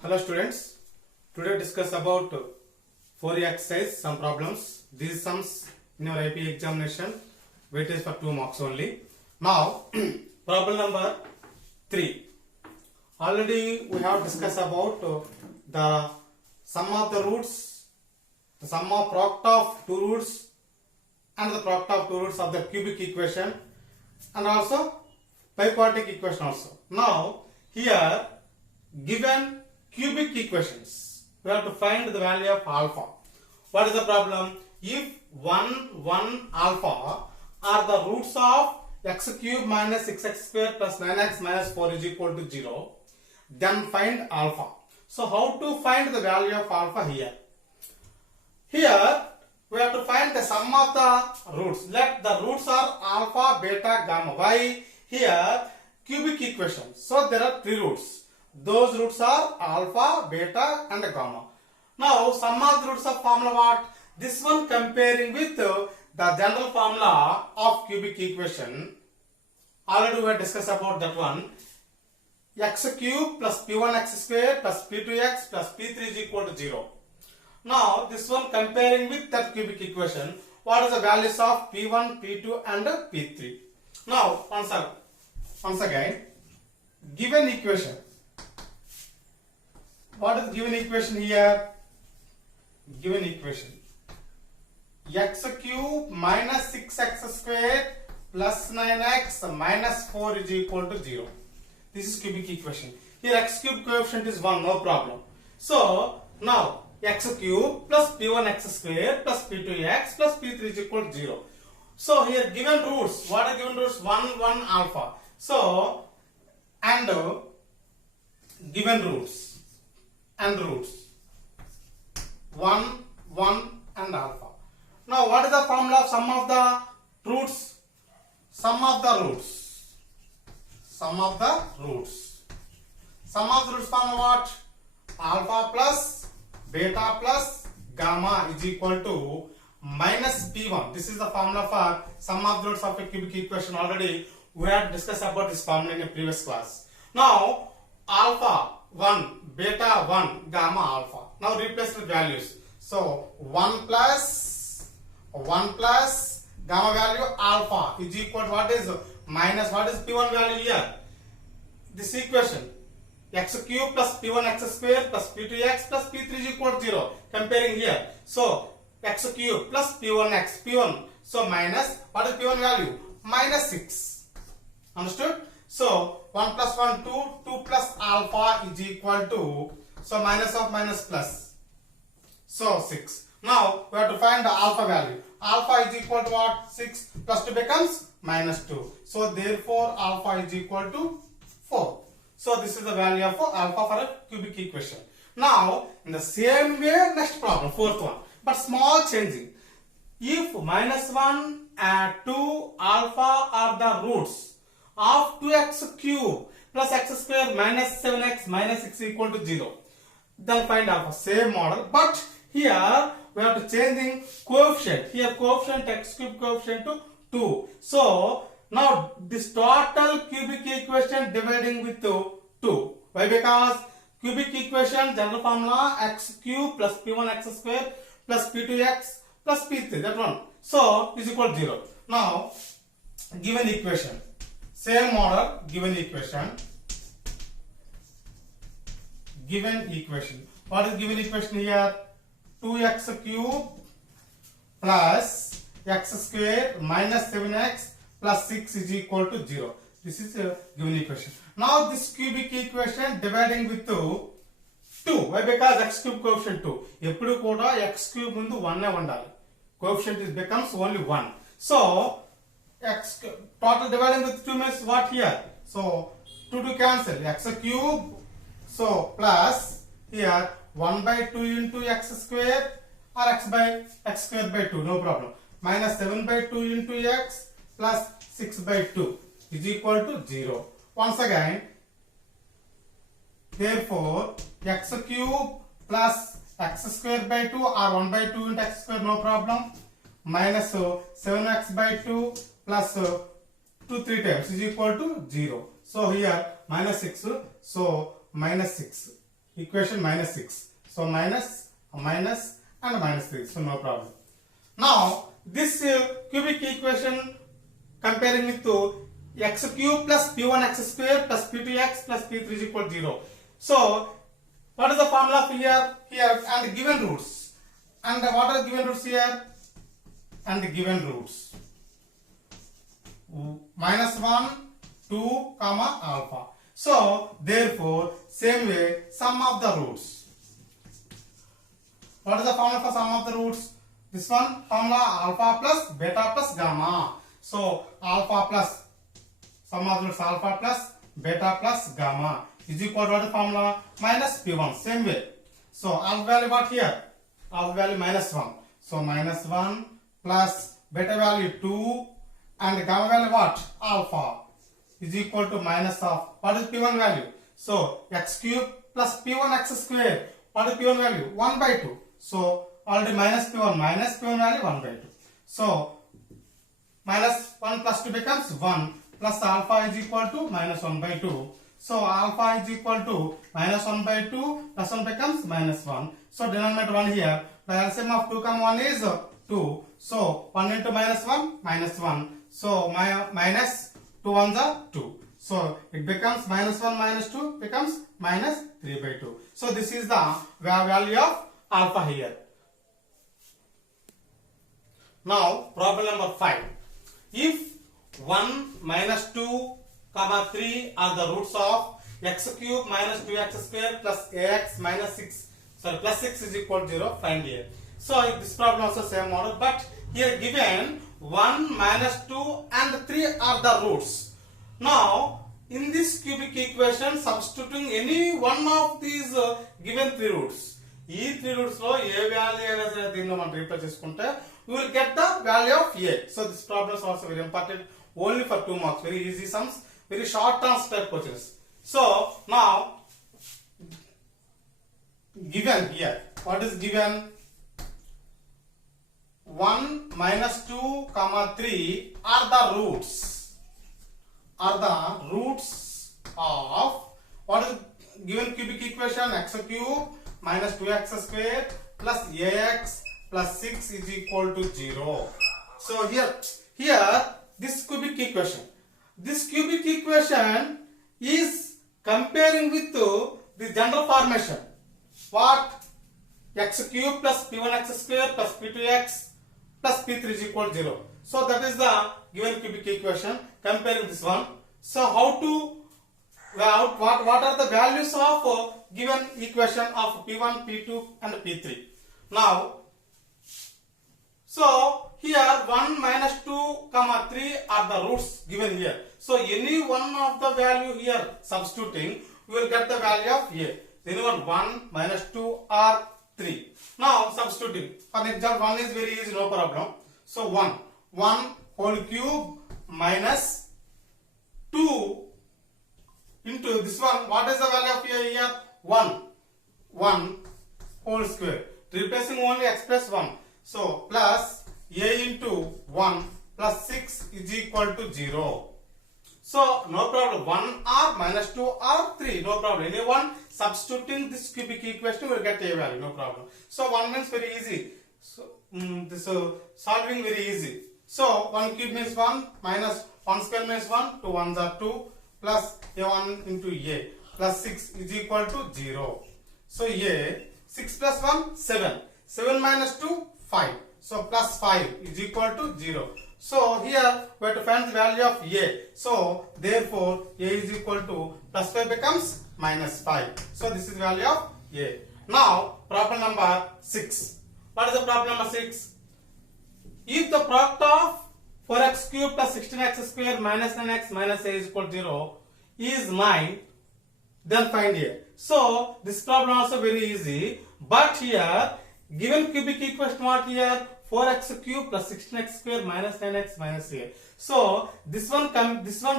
Hello students, today discuss about Fourier exercise, some problems. These sums in your IP examination, weightage for 2 marks only. Now, problem number 3. Already we have discussed about the sum of the roots, the sum of product of two roots and the product of two roots of the cubic equation and also biquadratic equation also. Now, here given cubic equations, we have to find the value of alpha. What is the problem? If 1 alpha are the roots of x cube minus 6x square plus 9x minus 4 is equal to 0, then find alpha. So how to find the value of alpha here? Here we have to find the sum of the roots. Let the roots are alpha, beta, gamma. Why? Here cubic equation. So there are 3 roots. Those roots are alpha, beta and gamma. Now sum of the roots of formula what? This one comparing with the general formula of cubic equation. Already we have discussed about that one. X cube plus p1x square plus p2x plus p3 is equal to 0. Now this one comparing with that cubic equation. What is the values of p1, p2 and p3? Now once again, given equation. What is given equation here? Given equation x cube minus 6x square plus 9x minus 4 is equal to 0. This is cubic equation. Here x cube coefficient is 1, no problem. So now x cube plus p1x square plus p2x plus p3 is equal to 0. So here given roots, what are given roots? 1 alpha. So and given roots and roots 1 and alpha. Now what is the formula of sum of the roots? Sum of the roots formula what? Alpha plus beta plus gamma is equal to minus p1. This is the formula for sum of the roots of a cubic equation. Already we had discussed about this formula in a previous class. Now alpha 1, beta 1, gamma alpha. Now replace the values. So 1 plus gamma value alpha is equal to what is minus what is p1 value here? This equation x cube plus p1x square plus p2x plus p3 is equal to 0. Comparing here. So x cube plus p1x p1. So minus what is p1 value? Minus 6. Understood? So 1 plus 1 2 plus alpha is equal to, so minus of minus plus, so 6. Now we have to find the alpha value. Alpha is equal to what? 6 plus 2 becomes minus 2. So therefore alpha is equal to 4. So this is the value of alpha for a cubic equation. Now in the same way, next problem, fourth one, but small changing. If minus 1 and 2 alpha are the roots of 2x cube plus x square minus 7x minus 6 equal to 0, then find alpha. Same model, but here we have to changing coefficient. Here coefficient x cube coefficient to 2. So now this total cubic equation dividing with 2. Why? Because cubic equation general formula x cube plus p1x square plus p2x plus p3, that one. So is equal to 0. Now given equation, same model, given equation. What is given equation here? 2x cube plus x square minus 7x plus 6 is equal to 0. This is a given equation. Now this cubic equation dividing with 2. Why? Because x cube coefficient 2. ఎప్పుడు కూడా x cube ముందు 1 ఉండాలి. Coefficient is becomes only 1. So x total dividing with 2 means what here? So 2 cancel, x cube, so plus here 1 by 2 into x square or x square by 2, no problem, minus 7 by 2 into x plus 6 by 2 is equal to 0. Once again, therefore x cube plus x square by 2 or 1 by 2 into x square, no problem, minus 7x by 2 plus 2 3 times is equal to 0. So here minus 6, so minus 6 equation minus 6. So minus, minus and minus 3. So no problem. Now this cubic equation comparing with to x cube plus p1 x square plus p2 x plus p3 is equal to 0. So what is the formula here? Here and given roots. And what are the given roots here? And the given roots. Minus 1, 2, comma alpha. So therefore same way sum of the roots. What is the formula for sum of the roots? This one formula alpha plus beta plus gamma. So alpha plus sum of the roots alpha plus beta plus gamma is equal to what the formula? Minus p1. Same way. So alpha value what here? Alpha value minus 1. So minus 1 plus beta value 2 and gamma value what? Alpha is equal to minus of what is p1 value? So x cube plus p1 x square. What is p1 value? 1 by 2. So already minus p1 value 1 by 2. So minus 1 plus 2 becomes 1 plus alpha is equal to minus 1 by 2. So alpha is equal to minus 1 by 2 plus 1 becomes minus 1. So denominator 1 here. The LCM of 2 comma 1 is 2. So 1 into minus 1 minus 1. So minus 2 ones are 2. So it becomes minus 1 minus 2 becomes minus 3 by 2. So this is the value of alpha here. Now problem number 5. If 1 minus 2 comma 3 are the roots of x cube minus 2x square plus ax minus 6 plus 6 is equal to 0, find here. So this problem also same model, but here given 1 minus 2 and 3 are the roots. Now in this cubic equation substituting any one of these given 3 roots, ఈ 3 roots లో ఏ value అయినా సరే దీనిలో మనం replace చేసుకుంటే we will get the value of a. So this problem is also very important, only for 2 marks, very easy sums, very short term type questions. So now given here, what is given? 1 minus 2 comma 3 are the roots of what is given cubic equation? X cube minus 2x square plus ax plus 6 is equal to 0. So here this cubic equation is comparing with the general formation. What? X cube plus p1x square plus p2x plus p3 is equal to 0. So that is the given cubic equation comparing this one. So how to what are the values of given equation of p1, p2 and p3? Now so here 1 minus 2 comma 3 are the roots given here. So any one of the value here substituting, we will get the value of a. Anyone 1 minus 2 or 3. Now substituting. For example, 1 is very easy, no problem. So 1 whole cube minus 2 into this one. What is the value of a here? 1 whole square. Replacing only x plus 1. So plus a into 1 plus 6 is equal to 0. So no problem, 1 or minus 2 or 3, no problem. Anyone substituting this cubic equation will get a value, no problem. So 1 means very easy. So this solving very easy. So 1 cube means 1 minus 1 square means 1, 2 ones are 2 plus a1 into a plus 6 is equal to 0. So a 6 plus 1 7 minus 2 5. So plus 5 is equal to 0. So here we have to find the value of a. So therefore a is equal to plus 5 becomes minus 5. So this is the value of a. Now problem number 6. What is the problem number 6? If the product of 4x cube plus 16x square minus 9x minus a is equal to 0 is 9, then find a. So this problem also very easy, but here given cubic equation what here? 4x cube plus 16x square minus 9x minus a. So this one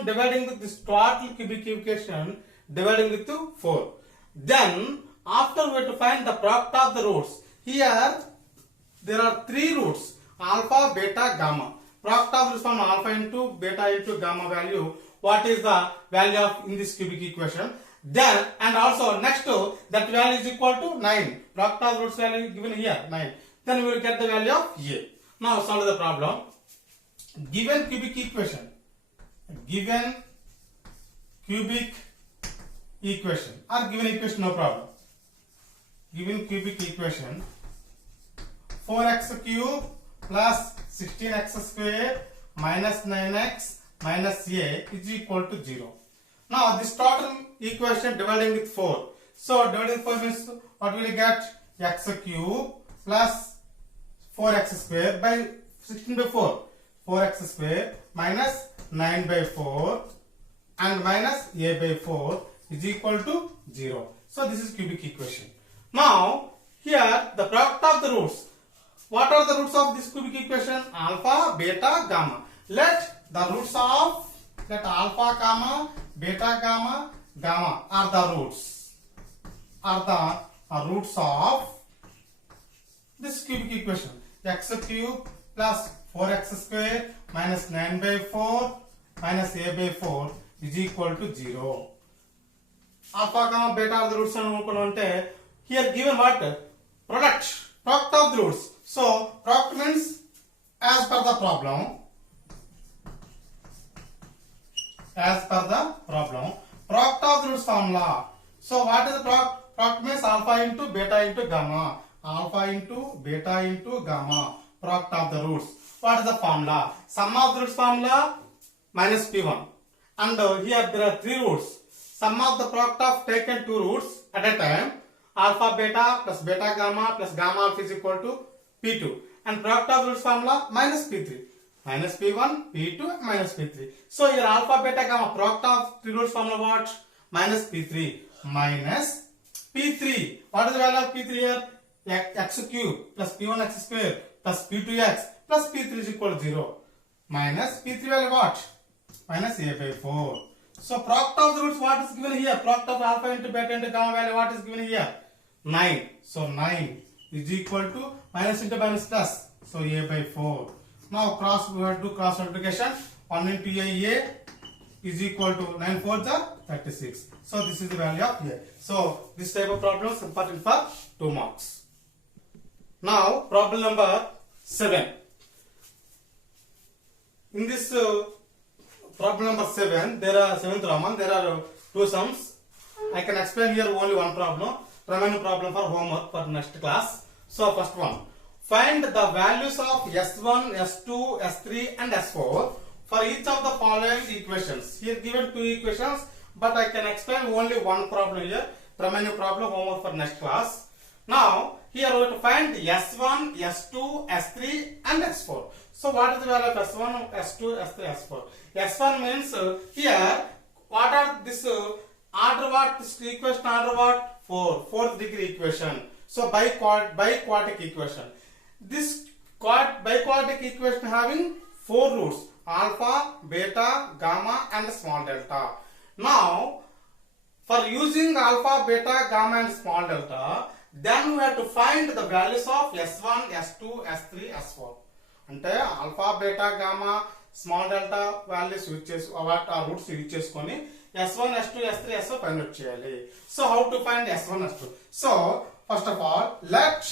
dividing with this total cubic equation dividing with 4. Then after we have to find the product of the roots. Here there are 3 roots: alpha, beta, gamma. Product of this one alpha into beta into gamma value. What is the value of in this cubic equation? Then and also next to that value is equal to 9. Product of roots value given here 9. Then we will get the value of A. Now solve the problem. Given cubic equation or given equation, no problem. Given cubic equation 4x cube plus 16x square minus 9x minus a is equal to 0. Now this total equation dividing with 4. So dividing 4 means what will you get? X cube plus 4x square by 16 by 4. 4x square minus 9 by 4 and minus a by 4 is equal to 0. So this is cubic equation. Now here the product of the roots. What are the roots of this cubic equation? Alpha, beta, gamma. Let alpha, gamma, beta, gamma are the roots. Are the roots of this cubic equation. X cube plus 4x square minus 9 by 4 minus a by 4 is equal to 0. Alpha, gamma, beta are the roots and here given what? Product of the roots. So product means as per the problem. Product of the roots formula. So what is the product? Product means alpha into beta into gamma. Alpha into beta into gamma. Product of the roots. What is the formula? Sum of the roots formula minus P1. And here there are 3 roots. Sum of the product of taken 2 roots at a time. Alpha beta plus beta gamma plus gamma alpha is equal to P2. And product of the roots formula minus P3. Minus P1, P2, minus P3. So here alpha beta gamma product of 3 roots formula what? Minus P3. Minus P3. What is the value of P3 here? X cube plus P1x square plus P2x plus P3 is equal to 0. Minus P3 value what? Minus a by 4. So product of the roots what is given here? Product of alpha into beta into gamma value what is given here? 9. So 9 is equal to minus into minus plus. So a by 4. Now we have to do cross multiplication. 1 into a is equal to 9 4 are 36. So this is the value of a. So this type of problem is important for 2 marks. Now problem number 7. In this problem number 7, there are 7th Roman, there are 2 sums. I can explain here only one problem. Remaining problem for homework for next class. So first one. Find the values of S1, S2, S3 and S4 for each of the following equations. Here given 2 equations, but I can explain only one problem here. Remaining problem homework for next class. Now here we have to find S1, S2, S3 and S4. So what is the value of S1, S2, S3, S4? S1 means here what are this order what? This equation order what? 4th degree equation. So biquadratic equation. This biquadratic equation having 4 roots: alpha, beta, gamma and small delta. Now for using alpha, beta, gamma and small delta, then we have to find the values of S1, S2, S3, S4. అంటే alpha beta gamma small delta values use చేసి వాటి ఆ roots use చేసుకొని S1, S2, S3, S4 find out చేయాలి. So how to find S1, S2? So first of all let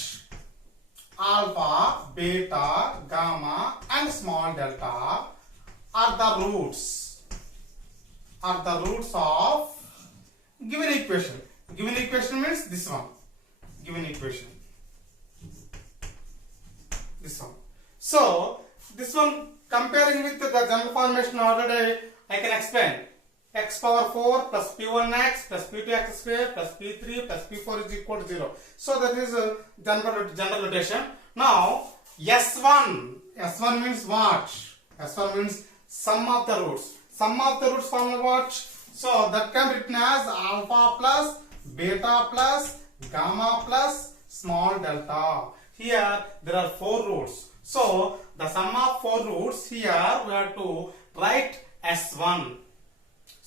alpha, beta, gamma and small delta are the roots of given equation. Given equation means this one. Given equation. This one. So this one comparing with the general formation already I can explain. X power 4 plus P1x plus P2x square plus P3 plus P4 is equal to 0. So that is general notation. Now S1 means what? S1 means sum of the roots. Sum of the roots formula what? So that can be written as alpha plus beta plus gamma plus small delta. Here there are 4 roots. So the sum of 4 roots here we have to write S1.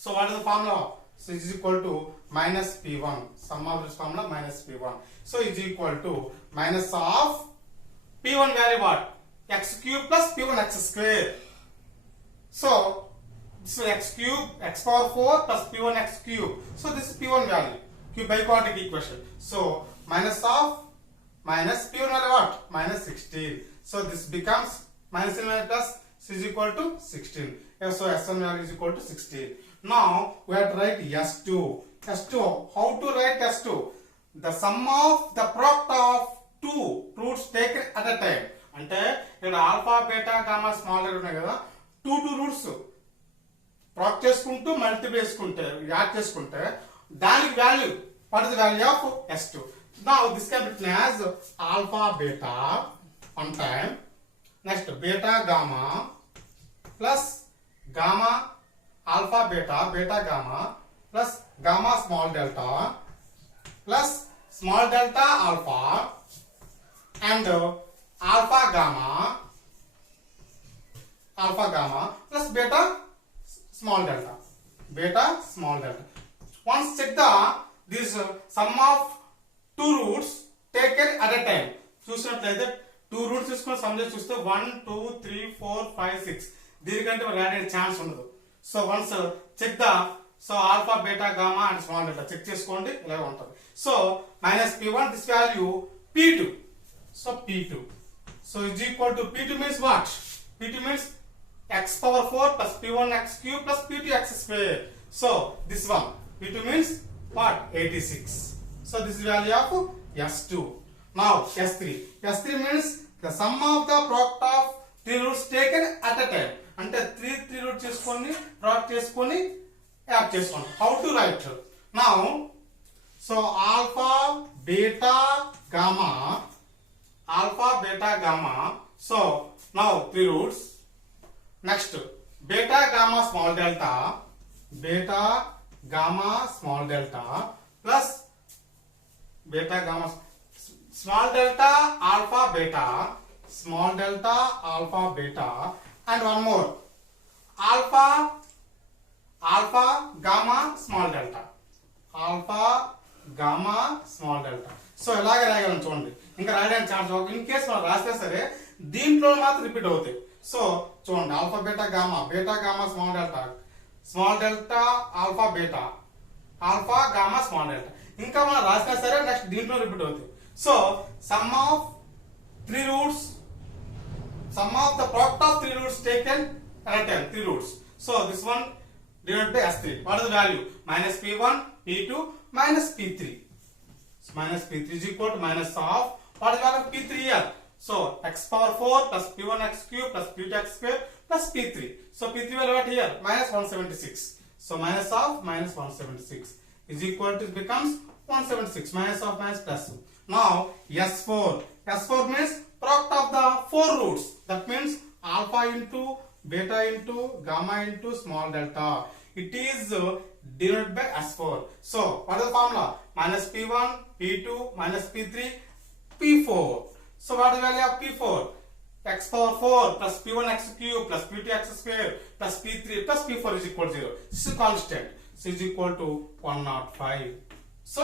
So what is the formula? So it is equal to minus P1. Sum of this formula minus P1. So it is equal to minus of P1 value what? X cube plus P1x square. So This is x cube, x power 4 plus p1 x cube. So this is p1 value, biquadratic equation. So minus of minus p1 value what? Minus 16. So this becomes minus and minus plus is equal to 16. So S1 value is equal to 16. Now we have to write S2. S2. How to write S2? The sum of the product of two roots taken at a time. అంటే ఇక్కడ alpha beta gamma small ఉన్నాయి కదా, two roots ప్రాక్ చేసుకుంటూ multiply చేసుకుంటే add చేసుకుంటే దానికి value what is the value of S2. Now this can be written as alpha beta one time, next beta gamma plus gamma alpha beta beta gamma plus gamma small delta plus small delta alpha and alpha gamma plus beta small delta once check the this sum of two roots taken at a time. చూసినట్లయితే two roots తీసుకొని some చేసి చూస్తే 1 2 3 4 5 6 దీనికంటే add అయ్యే chance ఉండదు. So once check the so alpha beta gamma and small delta check చేసుకోండి, ఇలా ఉంటుంది. So minus p1 this value p2. So p2 so is equal to p2 means what? p2 means x power 4 plus p1 x cube plus p2 x square. So this one p2 means what? 86. So this is value of S2. Now S3 means the sum of the product of three roots taken at a time. అంటే three roots చేసుకొని product చేసుకొని add చేసుకోండి. How to write? Now so alpha beta gamma. So now three roots. Next beta gamma small delta plus beta gamma small delta alpha beta and one more alpha gamma small delta so ఇలాగే రాయగలను చూడండి, ఇంకా రాయడానికి chance in case మనం రాస్తే సరే దీంట్లో మాత్రం రిపీట్ అవుతాయి. సో చూడండి alpha beta gamma small delta alpha beta gamma small delta ఇంకా మనం రాసినా సరే నెక్స్ట్ దీంట్లో రిపీట్ అవుతాయి. So some of the product of three roots taken at a time, three roots. So this one divided by S3. What is the value? Minus P1, P2, minus P3. So minus P3 is equal to minus of what is the value of P3 here? So x power 4 plus P1 x cube plus P2 x square plus P3. So P3 value what here? Minus 176. So minus of minus 176 is equal to becomes 176 minus of minus plus. Now S4 means product of the four roots. That means alpha into beta into gamma into small delta. It is denoted by S4. So what is the formula? Minus P1, P2, minus P3, P4. So what is the value of P4? X power 4 plus P1 x cube plus P2 x square plus P3 plus P4 is equal to 0. This is constant. So is equal to 105. So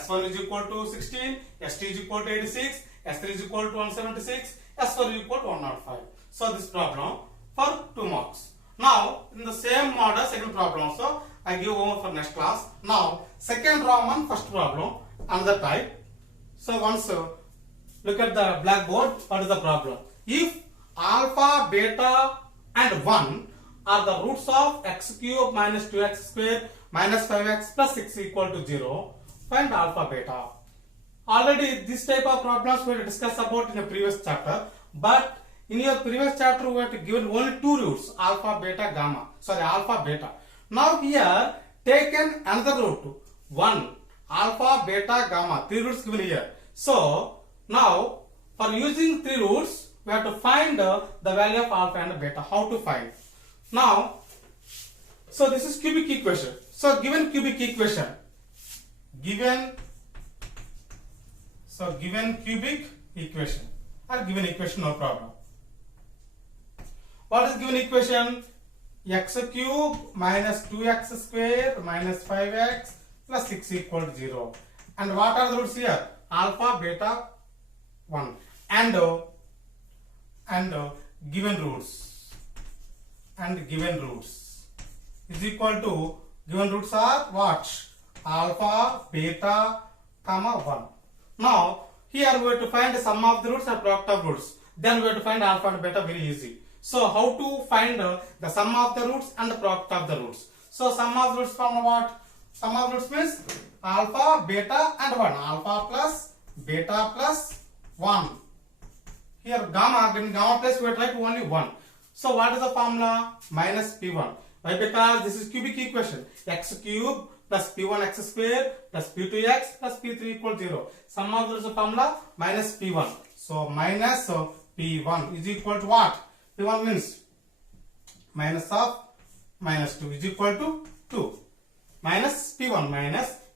S1 is equal to 16, S2 is equal to 86, S3 is equal to 176, S4 is equal to 105. So this problem for 2 marks. Now in the same model second problem also I give over for next class. Now second Roman first problem another type. So once look at the blackboard. What is the problem? If alpha beta and 1 are the roots of x cube minus 2x square minus 5x plus 6 equal to 0, find alpha beta. Already this type of problems we discussed about in the previous chapter, but in your previous chapter we have given only two roots, alpha beta now here taken another root 1 alpha beta gamma, three roots given here. So now for using three roots we have to find the value of alpha and beta. How to find? Now so this is cubic equation. So given cubic equation, given cubic equation or given equation, no problem. What is given equation? X cube minus 2x square minus 5x plus 6 equal to 0. And what are the roots here? Alpha, beta, 1 and given roots. is equal to, given roots are what? Alpha, beta, comma 1. Now, here we have to find the sum of the roots and product of roots. Then we have to find alpha and beta, very easy. So, how to find the sum of the roots and the product of the roots? So, sum of the roots from what? Sum of roots means alpha, beta and 1. Alpha plus beta plus 1. Here gamma, in gamma place we have tried only 1. So, what is the formula? Minus P1. Why? Because this is cubic equation. X cube plus P1 x square plus P2x plus P3 equal 0. Sum of the roots formula minus P1. So, minus P1 is equal to what? P1 means minus of minus 2 is equal to 2. Minus P1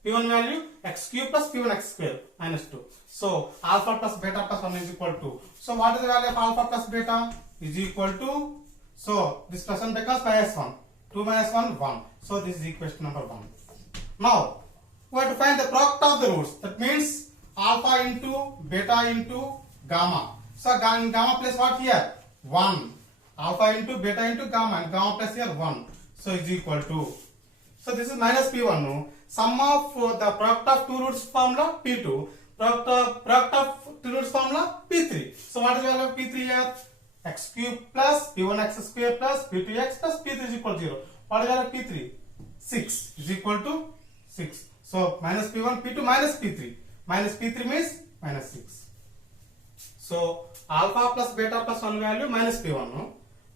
value x cube plus P1 x square minus 2. So, alpha plus beta plus 1 is equal to. So, what is the value of alpha plus beta? Is equal to, so this plus 1 becomes minus 1. 2 minus 1, 1. So, this is equation number 1. Now, we have to find the product of the roots. That means alpha into beta into gamma. So, in gamma place what here? 1. Alpha into beta into gamma, and gamma plus here 1. So, is equal to. So, this is minus P1. No? Sum of the product of two roots formula P2. Product of two roots formula P3. So, what is the value of P3 here? X cube plus P1 x square plus P2x plus P3 is equal to 0. What is the value of P3? 6 is equal to 6. So, minus P1, P2 minus P3. Minus P3 means minus 6. So, alpha plus beta plus 1 value minus P1. No?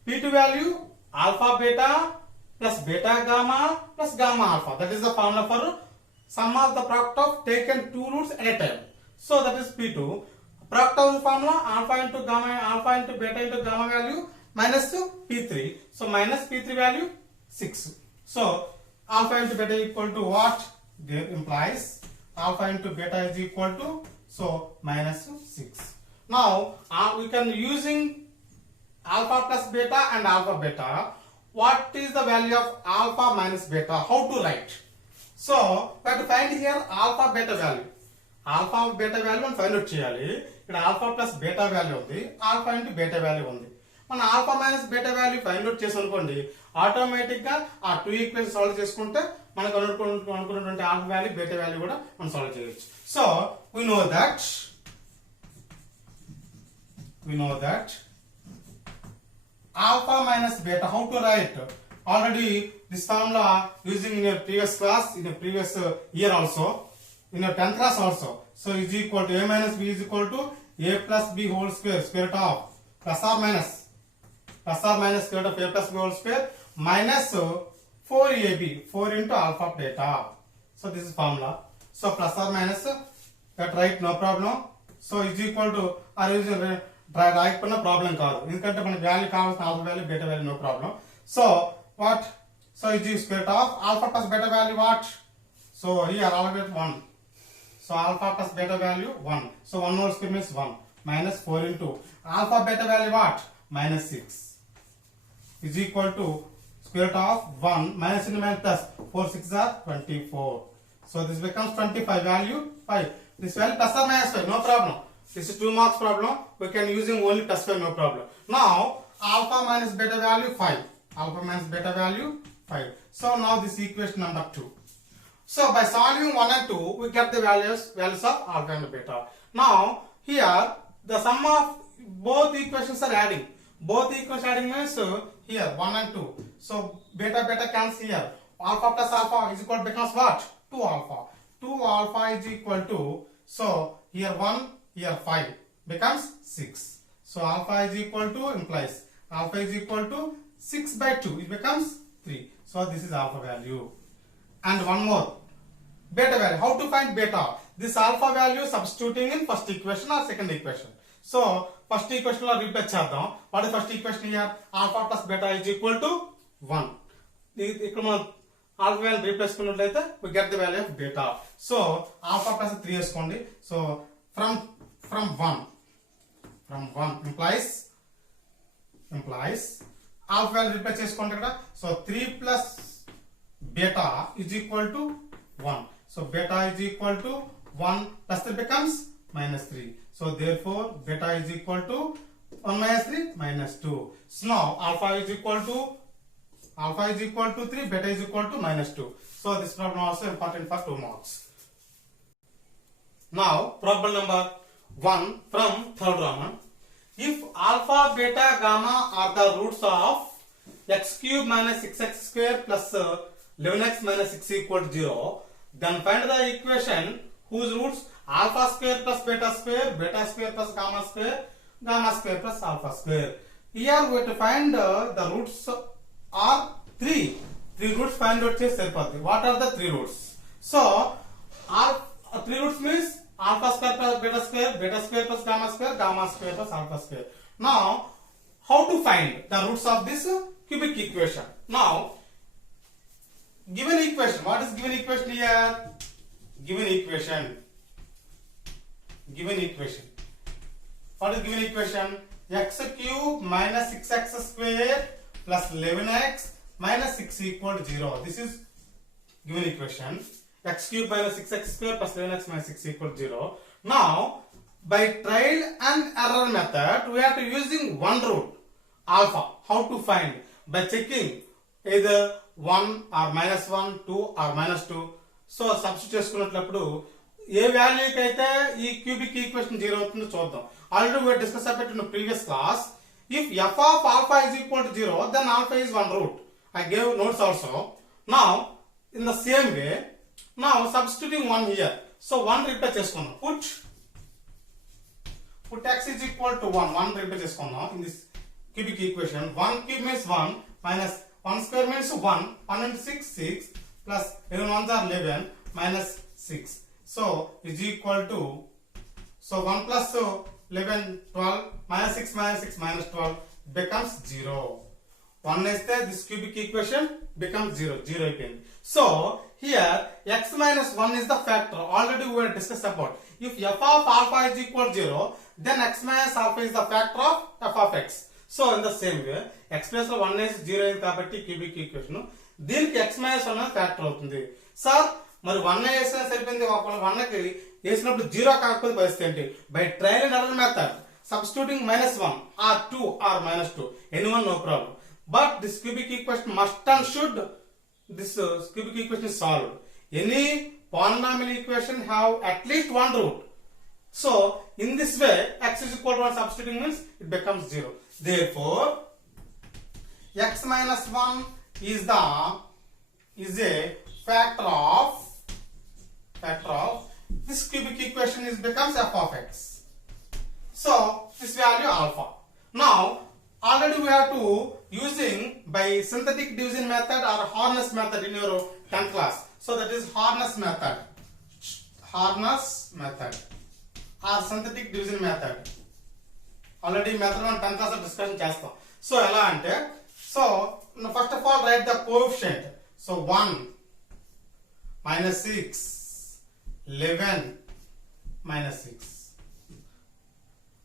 P2 value alpha beta plus beta gamma plus gamma alpha. That is the formula for sum of the product of taken two roots at a time. So, that is P2. Product of the formula alpha into gamma, alpha into beta into gamma value minus P3. So, minus P3 value 6. So, alpha into beta equal to what? There implies alpha into beta is equal to, so minus 6. Now, we can using alpha plus beta and alpha beta. What is the value of alpha minus beta? How to write? So, we have to find here alpha beta value. Alpha beta value and find out cheyali. Ikkada alpha plus beta value undi. Alpha into beta value undi. మన alpha minus beta value find out చేసి అనుకోండి, automatic గా ఆ two equation solve చేసుకుంటే మనకు అనుకున్నటువంటి alpha value beta value కూడా మనం సాల్వ్ చేయొచ్చు. So we know that alpha minus beta, how to write? Already this formula using in your previous class, in the previous year also, in your 10th class also. So is equal to a minus b is equal to a plus b whole square, square root of plus or minus square root of a plus b whole square minus 4ab, 4 into alpha beta. So this is formula. So plus or minus that right, no problem. So is equal to or is రాయకపోయినా problem కాదు, ఎందుకంటే మనకి value కావాల్సిన alpha value beta value, no problem. So what? So ఇది square root of alpha plus beta value what? So here always 1. So alpha plus beta value 1. So 1 whole square means 1 minus 4 into alpha beta value what? Minus 6 is equal to square root of 1 minus into minus plus 4 6 are 24. So this becomes 25 value 5. This value plus or minus 5, no problem. This is 2 marks problem. We can using only plus 5, no problem. Now alpha minus beta value 5. Alpha minus beta value 5. So now this equation number 2. So by solving 1 and 2, we get the values of alpha and beta. Now here the sum of both equations are adding. Both equations adding means here 1 and 2. So beta cancels here. Alpha plus alpha is equal to becomes what? 2 alpha. 2 alpha is equal to, so here 1, here 5 becomes 6. So alpha is equal to implies alpha is equal to 6 by 2. It becomes 3. So this is alpha value. And one more, beta value. How to find beta? This alpha value substituting in first equation or second equation. So first equation lo replace cheddam. What is first equation here? Alpha plus beta is equal to 1. Ikkada మనం alpha value replace చేసుకున్నట్లయితే we get the value of beta. So alpha plus 3 వేసుకోండి. So from 1 implies alpha value replace చేసుకోండి ఇక్కడ. So 3 plus beta is equal to 1. So beta is equal to 1 plus 3 becomes minus 3. So therefore beta is equal to 1 minus 3 minus 2. So now alpha is equal to Alpha is equal to 3, beta is equal to -2. So this problem also important for 2 marks. Now problem number 1 from third Roman. If alpha, beta, gamma are the roots of x cube minus 6x square plus 11x minus 6 equal to 0, then find the equation whose roots alpha square plus beta square plus gamma square plus alpha square. Here we have to find the roots are 3. 3 roots find out chese saripothundi. What are the 3 roots? So 3 roots means alpha square plus beta square plus gamma square plus alpha square. Now how to find the roots of this cubic equation? Now given equation, what is given equation here? Given equation. What is given equation? X cube minus 6x square plus 11x minus 6 equal to 0. This is given equation. X cube minus 6x square plus 11x minus 6 equal to 0. Now by trial and error method we are to using one root alpha. How to find? By checking either 1 or -1, 2 or -2. So substitute చేసుకున్నప్పుడు ఏ వాల్యూకి అయితే ఈ cubic equation 0 అవుతుందో చూద్దాం. Already we discussed about in the previous class. If f of alpha is equal to 0, then alpha is one root. I gave notes also. Now in the same way, now substituting 1 here. So 1 replace చేసుకుందాం. Put x is equal to 1 replace చేసుకుందాం in this cubic equation. 1 cube means 1 minus 1 square means 1 into 6 6 plus 11 ones are 11 minus 6. So is equal to, so 1 plus 11 12 minus 6 minus 12 becomes 0. 1 is there, this cubic equation becomes 0 అయిపోయింది. So here x minus 1 is the factor. Already we were discussed about. If f of alpha is equal to 0, then x minus alpha is the factor of f of x. So in the same way x plus 1 is 0 అయింది కాబట్టి cubic equation దీనికి x minus 1 factor అవుతుంది. Sir మరి 1 వేసినా సరిపోయింది, ఒకవేళ 1కి వేసినప్పుడు 0 కాకపోతే పరిస్థితి ఏంటి? By trial and error method substituting -1 or 2 or -2 anyone no problem, but this cubic equation must and should, this cubic equation is solved. Any polynomial equation have at least one root. So in this way x is equal to 1 substituting means it becomes 0. Therefore x minus 1 is a factor of this cubic equation becomes f of x. So this value alpha. Now already we have to using by synthetic division method or Harness method in your 10th class. So that is Harness method or synthetic division method. Already method 1 10th class discussion చేస్తాం. So ఎలా అంటే, so first of all write the coefficient. So 1 minus 6 11 minus 6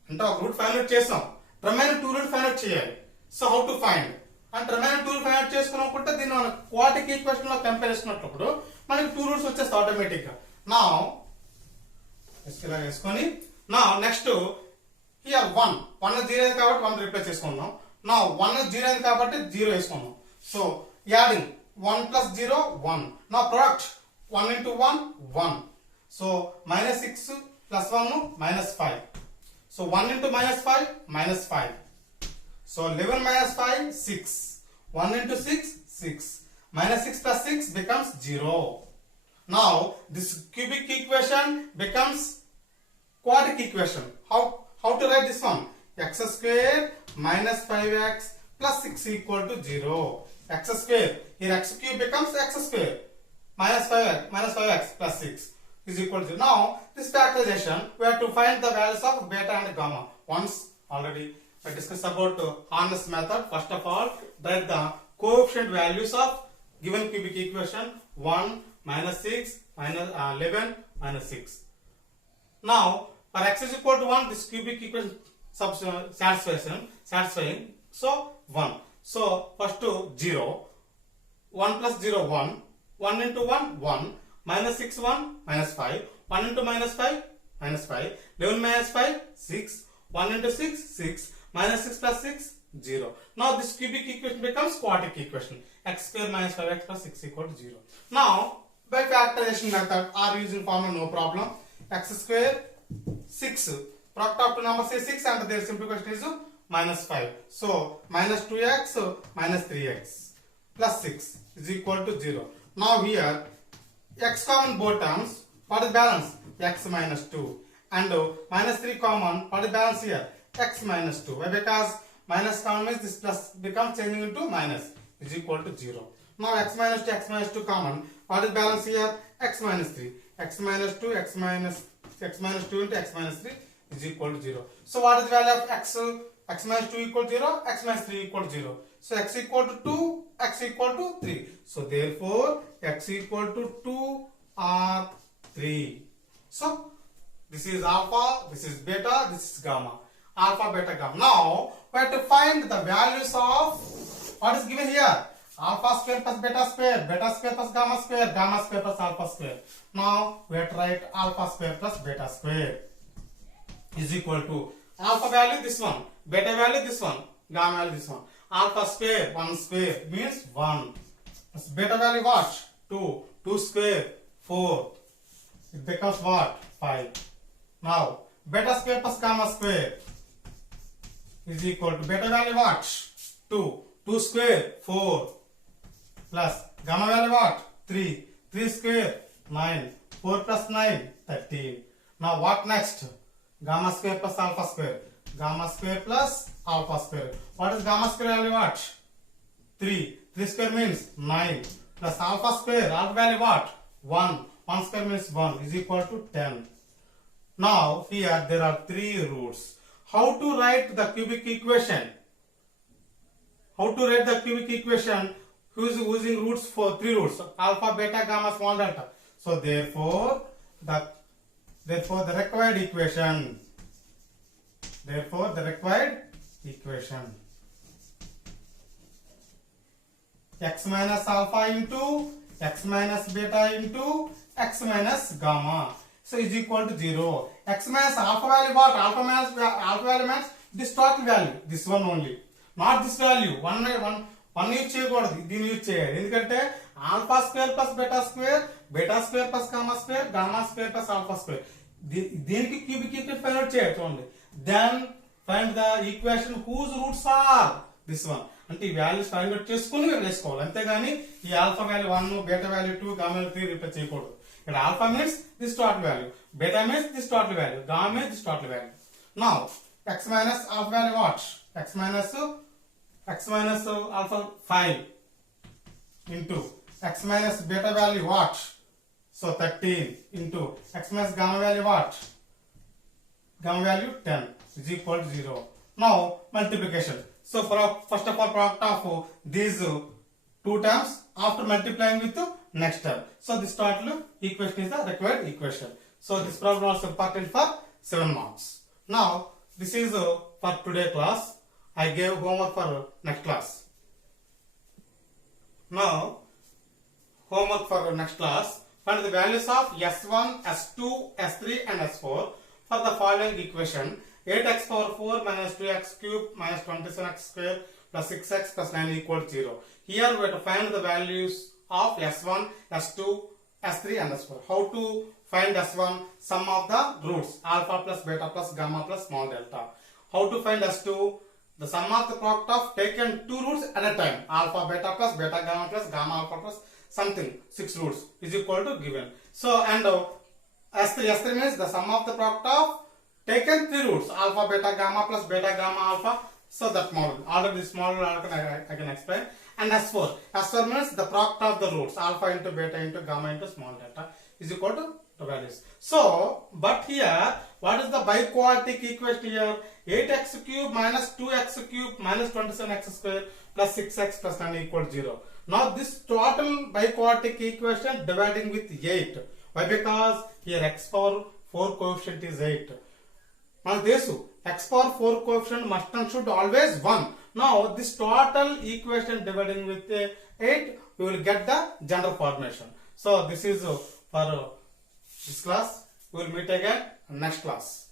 అంటే ఒక route find out చేసాం, remaining 2 route find out చేయాలి. So how to find అంటే remaining 2 find out చేసుకున్నప్పుడు దీన్ని మనం క్వాడ్రాటిక్ ఈక్వేషన్ లో కంపేర్ చేసుకున్నప్పుడు మనకి 2 రూట్స్ వచ్చేస్తాయి ఆటోమేటిక్ గా. నా ఇలా వేసుకొని నా నెక్స్ట్ హియర్ 1 0 అయింది కాబట్టి 1 రిప్లేస్ చేసుకుందాం. నా 1 0 అయింది కాబట్టి 0 వేసుకుందాం. So adding 1 plus 0 1. Now product 1 into 1 1. So minus 6 plus 1 minus 5. So 1 into minus 5 minus 5. So 11 minus 5 6. 1 into 6 6. Minus 6 plus 6 becomes 0. Now this cubic equation becomes quadratic equation. How to write this one? X square minus 5x plus 6 equal to 0. X square, here x cube becomes x square minus 5x plus 6 is equal to. Now this factorization we have to find the values of beta and gamma. Once already I discussed about Harness method. First of all write the coefficient values of given cubic equation 1 minus 6 minus 11 minus 6. Now for x is equal to 1, this cubic equation satisfying. So 1. So first 0. 1 plus 0 1. 1 into 1 1. Minus 6 1 minus 5. 1 into minus 5 minus 5. 11 minus 5 6. 1 into 6 6. Minus 6 plus 6 0. Now this cubic equation becomes quadratic equation. X square minus 5x plus 6 equal to 0. Now by factorization method or using formula, no problem. X square 6. Product of two numbers is 6 and their simplification is minus 5. So minus 2x minus 3x plus 6 is equal to 0. Now here x common both terms. What is balance? X minus 2. And minus 3 common. What is balance here? X minus 2. Why? Because minus common means this plus becomes changing into minus is equal to 0. Now x minus 2, x minus 2 common. What is balance here? X minus 3. X minus 2, x minus 2 into x minus 3 is equal to 0. So what is the value of x? X minus 2 equal to 0, x minus 3 equal to 0. So x equal to 2, x equal to 3. So therefore x equal to 2 or 3. So this is alpha, this is beta, this is gamma. Alpha, beta, gamma. Now we have to find the values of what is given here. Alpha square plus beta square plus gamma square plus alpha square. Now we have to write alpha square plus beta square is equal to alpha value this one, beta value this one, gamma value this one. Alpha square 1 square means 1. Beta value what? 2. 2 square 4. It becomes what? 5. Now beta square plus gamma square is equal to beta value what? 2. 2 square 4 plus gamma value what? 3. 3 square 9. 4 plus 9 13. Now what next? Gamma square plus alpha square. Gamma square plus alpha square. What is gamma square value what? 3. 3 square means 9 plus alpha square. Alpha value what? 1. 1 square means 1 is equal to 10. Now here there are 3 roots. How to write the cubic equation? How to write the cubic equation? Who is using roots for 3 roots? Alpha, beta, gamma, small delta. So therefore the required equation. Therefore the required equation. X minus alpha into x minus beta into x minus gamma. So is equal to 0. X minus alpha value what? Alpha value means this total value. This one only. Not this value. One use చేయకూడదు, దీన్ని use చేయాలి. ఎందుకంటే alpha square plus beta square plus gamma square plus alpha square. దీనికి cubic equation find out చేయాలి. చూడండి. Then find the equation whose roots are this one. అంటే ఈ values find out చేసుకుని వేసుకోవాలి. అంతేగాని ఈ alpha value 1, beta value 2, gamma value 3 repeat చేయకూడదు. ఇక్కడ alpha means this total value, beta means this total value, gamma means this total value. Now x minus alpha value what? X minus alpha 5 into x minus beta value what? So 13 into x minus gamma value what? Gamma value 10 is equal to 0. Now multiplication. So first of all product of these two terms after multiplying with the next term. So this total equation is the required equation. So this problem was important for 7 marks. Now this is for today class. I gave homework for next class. Now homework for next class. Find the values of S1, S2, S3 and S4 for the following equation. 8x power 4 minus 2x cube minus 27x square plus 6x plus 9 equal to 0. Here we have to find the values of S1, S2, S3 and S4. How to find S1? Sum of the roots alpha plus beta plus gamma plus small delta. How to find S2? The sum of the product of taken 2 roots at a time. Alpha beta plus beta gamma plus gamma alpha plus something 6 roots is equal to given. So and S3 means the sum of the product of taken 3 roots alpha beta gamma plus beta gamma alpha. So that model. Already this model I can explain. And S4 means the product of the roots alpha into beta into gamma into small delta is equal to the values. So but here what is the biquadratic equation here? 8x cube minus 2x cube minus 27x square plus 6x plus 9 equal to 0. Now this total biquadratic equation dividing with 8. Why? Because here x power 4 coefficient is 8. Now this x power 4 coefficient must and should always 1. Now this total equation dividing with 8, we will get the general formation. So this is for this class. We will meet again next class.